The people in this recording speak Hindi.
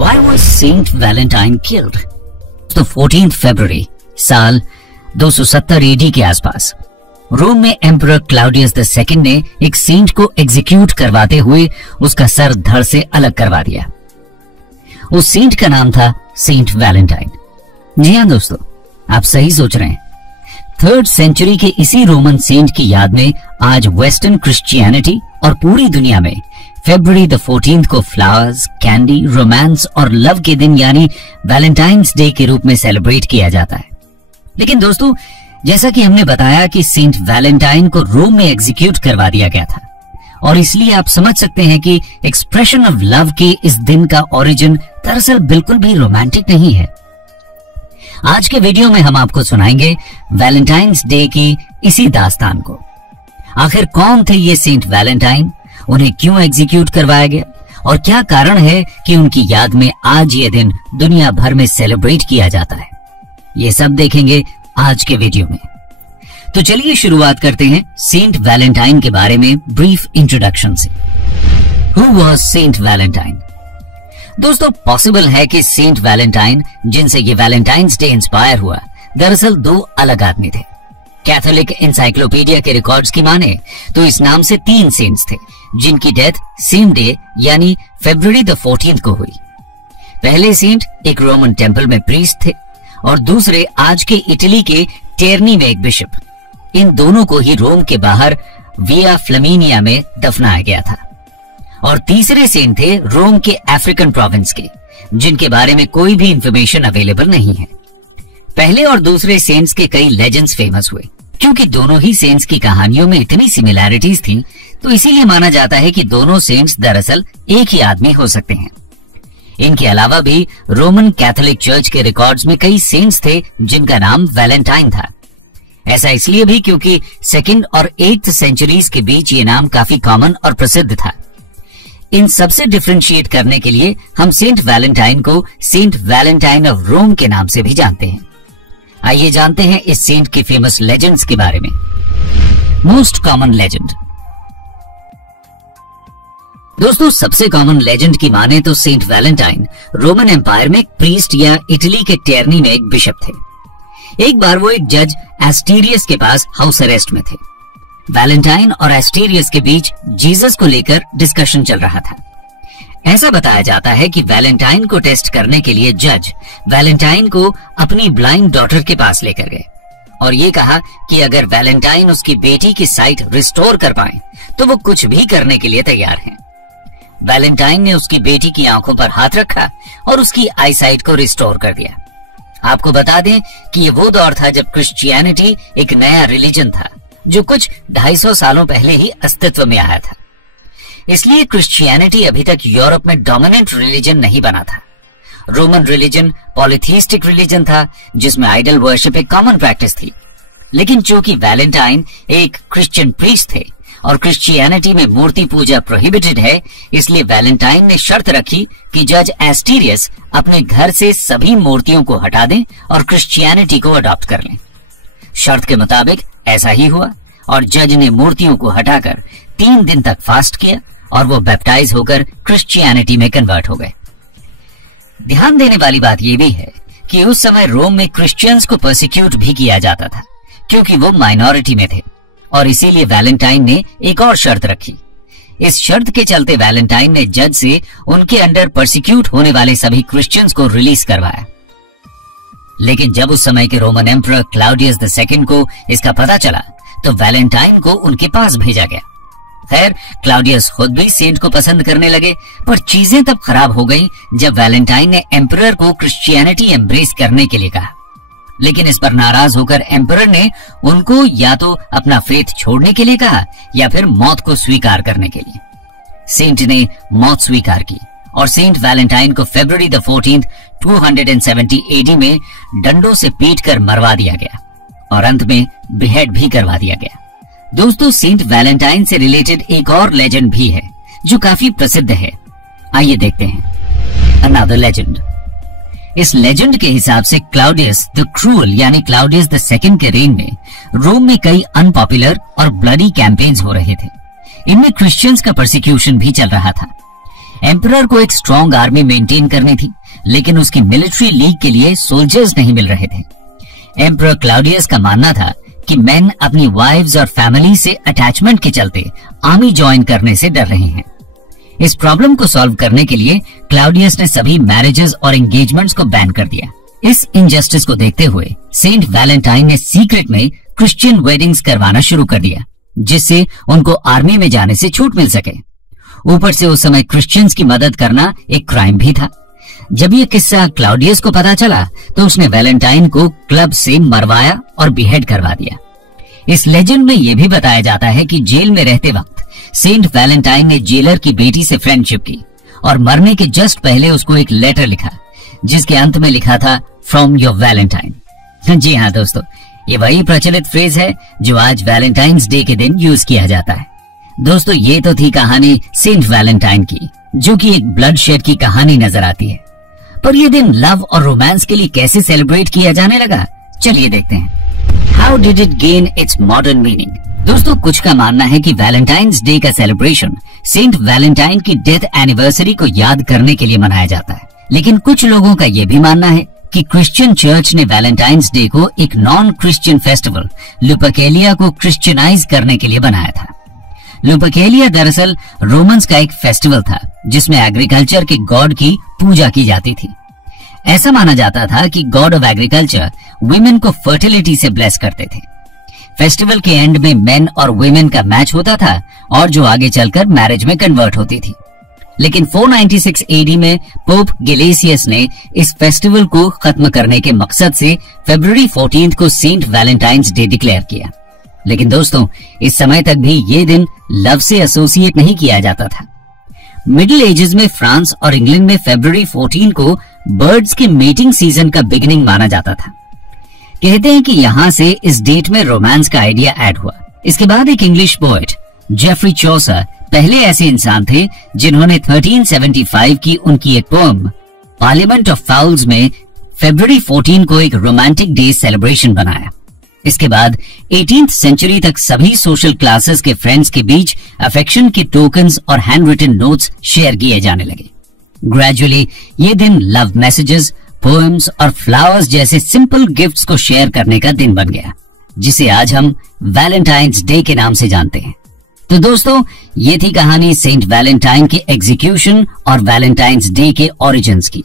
Why was Saint Valentine killed? तो 14 फरवरी साल 270 एडी के आसपास रोम में एम्परर क्लाउडियस II ने एक सेंट को एग्जीक्यूट करवाते हुए उसका सर धड़ से अलग करवा दिया। उस सेंट का नाम था सेंट वैलेंटाइन। जी हाँ दोस्तों, आप सही सोच रहे हैं। 3rd सेंचुरी के इसी रोमन सेंट की याद में आज वेस्टर्न क्रिश्चियनिटी और पूरी दुनिया में फरवरी 14 को फ्लावर्स, कैंडी, रोमांस और लव के दिन यानी वैलेंटाइंस डे के रूप में सेलिब्रेट किया जाता है। लेकिन दोस्तों, जैसा कि हमने बताया कि सेंट वैलेंटाइन को रोम में एग्जीक्यूट करवा दिया गया था और इसलिए आप समझ सकते हैं कि एक्सप्रेशन ऑफ लव के इस दिन का ओरिजिन दरअसल बिल्कुल भी रोमांटिक नहीं है। आज के वीडियो में हम आपको सुनाएंगे वैलेंटाइंस डे की इसी दास्तान को। आखिर कौन थे ये सेंट वैलेंटाइन, उन्हें क्यों एग्जीक्यूट करवाया गया और क्या कारण है कि उनकी याद में आज ये दिन दुनिया भर में सेलिब्रेट किया जाता है, ये सब देखेंगे आज के वीडियो में। तो चलिए शुरुआत करते हैं सेंट वैलेंटाइन के बारे में ब्रीफ इंट्रोडक्शन से। Who was sent Valentine? दोस्तों, पॉसिबल है कि सेंट वैलेंटाइन, जिनसे ये वैलेंटाइंस डे इंस्पायर हुआ, दरअसल 2 अलग आदमी थे। कैथोलिक एनसाइक्लोपीडिया के रिकॉर्ड्स की माने तो इस नाम से 3 सेंट्स थे जिनकी डेथ सेम डे यानी फरवरी 14 को हुई। पहले सेंट एक रोमन टेम्पल में प्रीस्ट थे और दूसरे आज के इटली के टेरनी में एक बिशप। इन दोनों को ही रोम के बाहर विया फ्लेमिनिया में दफनाया गया था। और तीसरे सेंट थे रोम के अफ्रीकन प्रोविंस के, जिनके बारे में कोई भी इंफॉर्मेशन अवेलेबल नहीं है। पहले और दूसरे सेंट्स के कई लेजेंड्स फेमस हुए क्योंकि दोनों ही सेंट्स की कहानियों में इतनी सिमिलैरिटीज थी, तो इसीलिए माना जाता है कि दोनों सेंट्स दरअसल एक ही आदमी हो सकते हैं। इनके अलावा भी रोमन कैथोलिक चर्च के रिकॉर्ड्स में कई सेंट्स थे जिनका नाम वैलेंटाइन था। ऐसा इसलिए भी क्योंकि 2nd और 8th सेंचुरीज के बीच ये नाम काफी कॉमन और प्रसिद्ध था। इन सबसे डिफरेंशिएट करने के लिए हम सेंट वैलेंटाइन को सेंट वैलेंटाइन ऑफ रोम के नाम से भी जानते हैं। आइए जानते हैं इस सेंट के फेमस लेजेंड्स के बारे में। Most common legend. दोस्तों, सबसे कॉमन लेजेंड की माने तो सेंट वैलेंटाइन रोमन एम्पायर में एक प्रीस्ट या इटली के टेरनी में एक बिशप थे। एक बार वो एक जज एस्टीरियस के पास हाउस अरेस्ट में थे। वैलेंटाइन और एस्टीरियस के बीच जीसस को लेकर डिस्कशन चल रहा था। ऐसा बताया जाता है कि वैलेंटाइन को टेस्ट करने के लिए जज वैलेंटाइन को अपनी ब्लाइंड डॉटर के पास लेकर गए और ये कहा कि अगर वैलेंटाइन उसकी बेटी की साइट रिस्टोर कर पाए तो वो कुछ भी करने के लिए तैयार हैं। वैलेंटाइन ने उसकी बेटी की आंखों पर हाथ रखा और उसकी आई साइट को रिस्टोर कर दिया। आपको बता दें कि ये वो दौर था जब क्रिश्चियनिटी एक नया रिलीजन था जो कुछ 250 सालों पहले ही अस्तित्व में आया था। इसलिए क्रिश्चियनिटी अभी तक यूरोप में डोमिनेंट रिलीजन नहीं बना था। रोमन रिलीजन पॉलीथीस्टिक रिलीजन था जिसमें आइडल वर्शिप एक कॉमन प्रैक्टिस थी। लेकिन चूंकि वैलेंटाइन एक क्रिश्चियन प्रीस्ट थे और क्रिश्चियनिटी में मूर्ति पूजा प्रोहिबिटेड है, इसलिए वैलेंटाइन ने शर्त रखी कि जज एस्टीरियस अपने घर से सभी मूर्तियों को हटा दें और क्रिश्चियनिटी को अडॉप्ट कर लें। शर्त के मुताबिक ऐसा ही हुआ और जज ने मूर्तियों को हटाकर 3 दिन तक फास्ट किया और वो बैप्टाइज होकर क्रिश्चियनिटी में कन्वर्ट हो गए। ध्यान देने वाली बात यह भी है कि उस समय रोम में क्रिश्चियंस को परसिक्यूट भी किया जाता था क्योंकि वो माइनॉरिटी में थे और इसीलिए वैलेंटाइन ने एक और शर्त रखी। इस शर्त के चलते वैलेंटाइन ने जज से उनके अंडर परसिक्यूट होने वाले सभी क्रिश्चियंस को रिलीज करवाया। लेकिन जब उस समय के रोमन एम्परर क्लाउडियस II को इसका पता चला तो वैलेंटाइन को उनके पास भेजा गया। खैर, क्लाउडियस खुद भी सेंट को पसंद करने लगे, पर चीजें तब खराब हो गई जब वैलेंटाइन ने एम्परर को क्रिश्चियनिटी एम्ब्रेस करने के लिए कहा। लेकिन इस पर नाराज होकर एम्परर ने उनको या तो अपना फेथ छोड़ने के लिए कहा या फिर मौत को स्वीकार करने के लिए। सेंट ने मौत स्वीकार की और सेंट वैलेंटाइन को फरवरी 14 270 एडी में डंडों से पीटकर मरवा दिया गया और अंत में बिहेड भी करवा दिया गया। दोस्तों, सेंट वैलेंटाइन से रिलेटेड एक और लेजेंड भी है जो काफी प्रसिद्ध है। आइए देखते हैं अनदर लेजेंड। इस लेजेंड के हिसाब से क्लाउडियस द क्रूअल यानी क्लाउडियस II के रेन में रोम में कई अनपॉपुलर और ब्लडी कैंपेन्स हो रहे थे। इनमें क्रिश्चियंस का परसिक्यूशन भी चल रहा था। एम्परर को एक स्ट्रॉन्ग आर्मी मेंटेन करनी थी, लेकिन उसकी मिलिट्री लीग के लिए सोल्जर्स नहीं मिल रहे थे। एम्परर क्लाउडियस का मानना था कि मेन अपनी वाइव्स और फैमिली से अटैचमेंट के चलते आर्मी ज्वाइन करने से डर रहे हैं। इस प्रॉब्लम को सॉल्व करने के लिए क्लाउडियस ने सभी मैरिजेस और एंगेजमेंट्स को बैन कर दिया। इस इनजस्टिस को देखते हुए सेंट वैलेंटाइन ने सीक्रेट में क्रिश्चियन वेडिंग्स करवाना शुरू कर दिया, जिससे उनको आर्मी में जाने से छूट मिल सके। ऊपर से उस समय क्रिश्चियंस की मदद करना एक क्राइम भी था। जब ये किस्सा क्लाउडियस को पता चला तो उसने वैलेंटाइन को क्लब से मरवाया और बिहेड करवा दिया। इस लेजेंड में यह भी बताया जाता है कि जेल में रहते वक्त सेंट वैलेंटाइन ने जेलर की बेटी से फ्रेंडशिप की और मरने के जस्ट पहले उसको एक लेटर लिखा, जिसके अंत में लिखा था फ्रॉम योर वैलेंटाइन। जी हाँ दोस्तों, ये वही प्रचलित फ्रेज है जो आज वैलेंटाइंस डे के दिन यूज किया जाता है। दोस्तों, ये तो थी कहानी सेंट वैलेंटाइन की, जो कि एक ब्लड शेड की कहानी नजर आती है। पर ये दिन लव और रोमांस के लिए कैसे सेलिब्रेट किया जाने लगा, चलिए देखते हैं। How did it gain it's modern meaning? दोस्तों, कुछ का मानना है कि वैलेंटाइंस डे का सेलिब्रेशन सेंट वैलेंटाइन की डेथ एनिवर्सरी को याद करने के लिए मनाया जाता है, लेकिन कुछ लोगों का यह भी मानना है कि क्रिश्चियन चर्च ने वैलेंटाइंस डे को एक नॉन क्रिश्चियन फेस्टिवल लुपरकेलिया को क्रिश्चियनाइज करने के लिए बनाया था। लुपरकेलिया दरअसल रोमन्स का एक फेस्टिवल था जिसमें एग्रीकल्चर के गॉड की पूजा की जाती थी। ऐसा माना जाता था कि गॉड ऑफ एग्रीकल्चर वुमेन को फर्टिलिटी से ब्लेस करते थे। फेस्टिवल के एंड में मेन और वुमेन का मैच होता था और जो आगे चलकर मैरिज में कन्वर्ट होती थी। लेकिन 496 एडी में पोप गेलेसियस ने इस फेस्टिवल को खत्म करने के मकसद से फरवरी 14 को सेंट वैलेंटाइंस डे डिक्लेयर किया। लेकिन दोस्तों, इस समय तक भी ये दिन लव से एसोसिएट नहीं किया जाता था। मिडिल एजेस में फ्रांस और इंग्लैंड में फरवरी 14 को बर्ड्स के मेटिंग सीजन का बिगिनिंग माना जाता था। कहते हैं कि यहाँ से इस डेट में रोमांस का आइडिया ऐड हुआ। इसके बाद एक इंग्लिश पोएट जेफरी चौसर पहले ऐसे इंसान थे जिन्होंने 1375 की उनकी एक पोएम पार्लियामेंट ऑफ फाउल्स में फरवरी 14 को एक रोमांटिक डे सेलिब्रेशन बनाया। इसके बाद 18th सेंचुरी तक सभी सोशल क्लासेस के फ्रेंड्स के बीच अफेक्शन के टोकन्स और हैंड रिटन नोट्स शेयर किए जाने लगे। ग्रेजुअली ये दिन लव मैसेजेस, पोएम्स और फ्लावर्स जैसे सिंपल गिफ्ट्स को शेयर करने का दिन बन गया, जिसे आज हम वैलेंटाइंस डे के नाम से जानते हैं। तो दोस्तों, ये थी कहानी सेंट वैलेंटाइन के एग्जीक्यूशन और वैलेंटाइंस डे के ओरिजिन्स की।